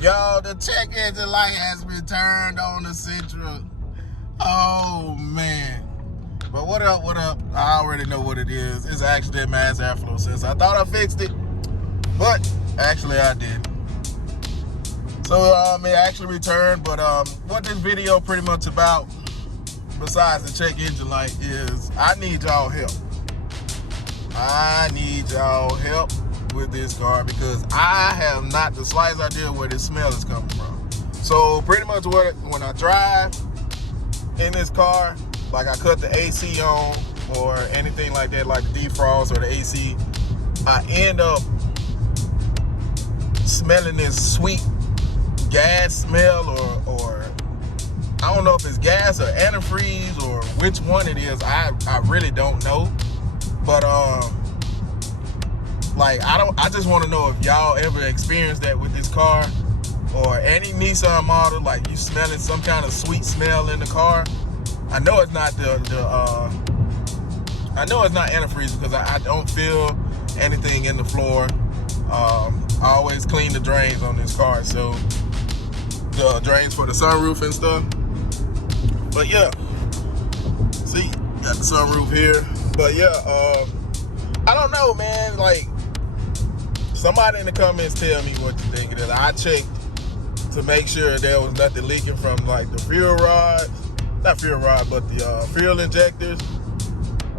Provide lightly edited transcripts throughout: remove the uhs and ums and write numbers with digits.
Y'all, the check engine light has been turned on the Sentra. Oh, man. But what up, what up? I already know what it is. It's actually a mass airflow sensor. I thought I fixed it, but actually I did. So it actually returned, but what this video pretty much about, besides the check engine light, is I need y'all help. I need y'all help with this car because I have not the slightest idea where this smell is coming from. So pretty much when I drive in this car, like I cut the AC on or anything like that, like the defrost or the AC, I end up smelling this sweet gas smell or I don't know if it's gas or antifreeze or which one it is. I really don't know. But like I just want to know if y'all ever experienced that with this car or any Nissan model, like you smelling some kind of sweet smell in the car. I know it's not I know it's not antifreeze because I don't feel anything in the floor. I always clean the drains on this car, so the drains for the sunroof and stuff. But yeah, see, got the sunroof here. But yeah, I don't know, man. Like, somebody in the comments tell me what to think of this. I checked to make sure there was nothing leaking from like the fuel rods, not fuel rod, but the fuel injectors,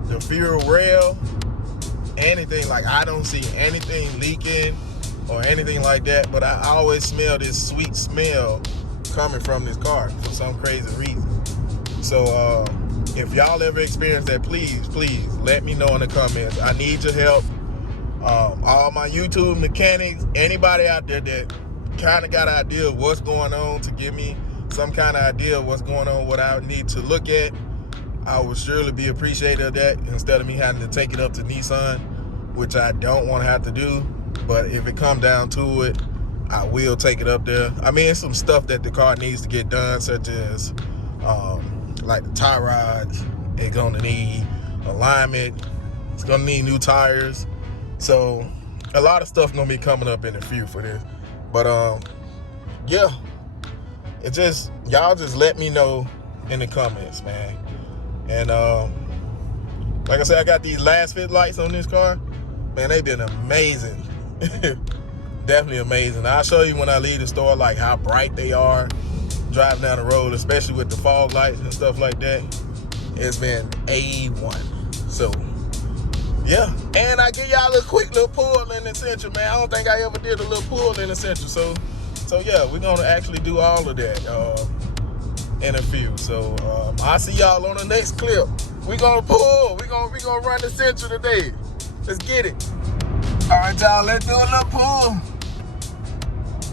the fuel rail, anything. Like, I don't see anything leaking or anything like that. But I always smell this sweet smell coming from this car for some crazy reason. So if y'all ever experience that, please let me know in the comments. I need your help. All my YouTube mechanics, anybody out there that kind of got an idea of what's going on, to give me some kind of idea of what's going on, what I need to look at, I would surely be appreciative of that, instead of me having to take it up to Nissan, which I don't want to have to do. But if it comes down to it, I will take it up there. I mean, it's some stuff that the car needs to get done, such as like the tie rods. It's gonna need alignment. It's gonna need new tires. So a lot of stuff gonna be coming up in the future for this. But yeah, it just, y'all just let me know in the comments, man. And like I said, I got these Lasfit lights on this car. Man, they've been amazing. Definitely amazing. I'll show you when I leave the store, like how bright they are driving down the road, especially with the fog lights and stuff like that. It's been A1. So yeah, and I give y'all a quick little pull in the Sentra, man. I don't think I ever did a little pull in the Sentra. So yeah, we're gonna actually do all of that in a few. So I'll see y'all on the next clip. We're gonna pull. We're gonna run the Sentra today. Let's get it. All right, y'all. Let's do a little pull.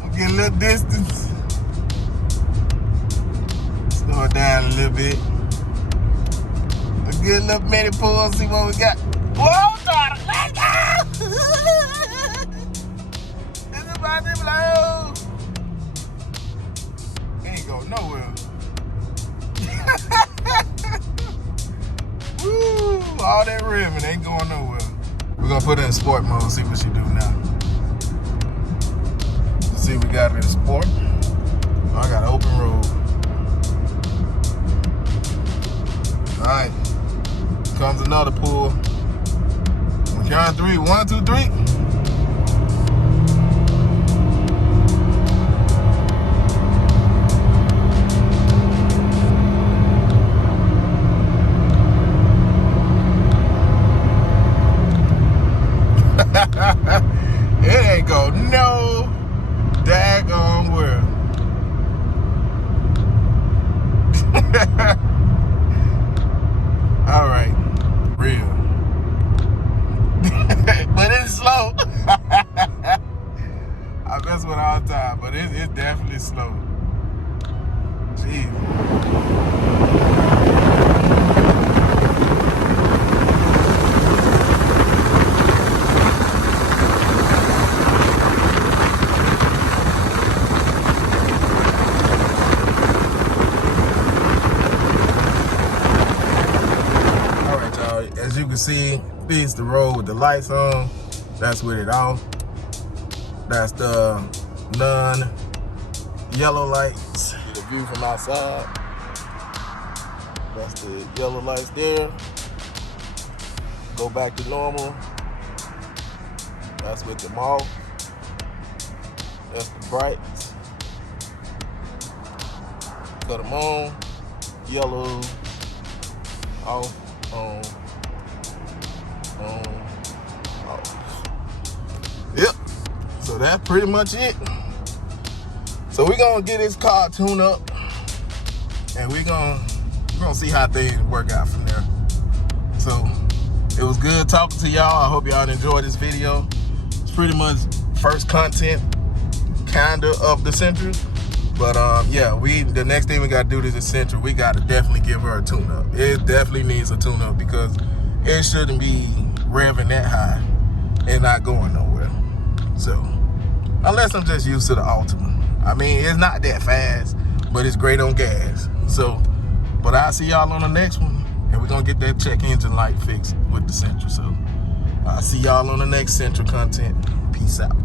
We'll get a little distance. Slow it down a little bit. A good little mini pull. See what we got. Whoa, daughter, let's go! This is about to blow. Ain't go nowhere. Woo! All that rimming ain't going nowhere. We're gonna put it in sport mode, see what she do now. Let's see what we got in sport. Oh, I got an open road. Alright. Comes another pull. Count 3, 1, 2, 3. It ain't go no daggone where. All right, real. But it's slow. I mess with it all the time, but it's definitely slow. Jeez. All right, y'all. As you can see, this is the road with the lights on. That's with it off. That's the yellow lights. Get a view from outside. That's the yellow lights there. Go back to normal. That's with them off. That's the brights. Cut them on. Yellow. Off. On. Off. Yep. So that's pretty much it. So we're gonna get this car tuned up, and we're gonna see how things work out from there. So it was good talking to y'all. I hope y'all enjoyed this video. It's pretty much first content kinda of the Sentra. But yeah, the next thing we gotta do to the Sentra, we gotta definitely give her a tune up. It definitely needs a tune up because it shouldn't be revving that high and not going nowhere. So unless I'm just used to the Altima. I mean, it's not that fast, but it's great on gas. So, but I'll see y'all on the next one, and we're gonna get that check engine light fixed with the Sentra. So I'll see y'all on the next Sentra content. Peace out.